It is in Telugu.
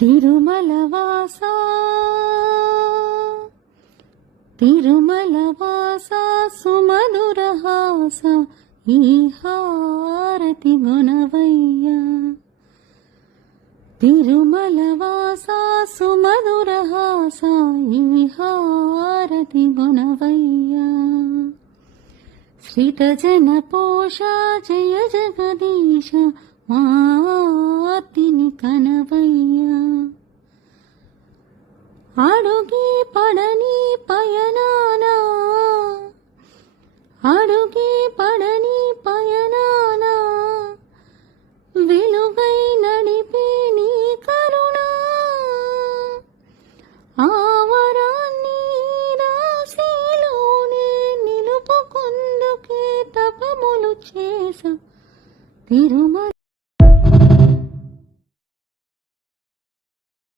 తిరుమలవాస తిరుమలవాస సుమధురహాస ఈ హారతి గుణవయ్య తిరుమలవాస సుమధురహాస ఈ హారతి గుణవయ్య శ్రితజన పోష జయ జగదీశ మాతిని కనవయ్యా అడుగి పడని పయనానా అడుగి పడని పయనానా వెలుగై నడిపి నీ కరుణా ఆవరాన్ని రాశిలోనే నిలుపుకుందుకే తపములు చేస తిరుమల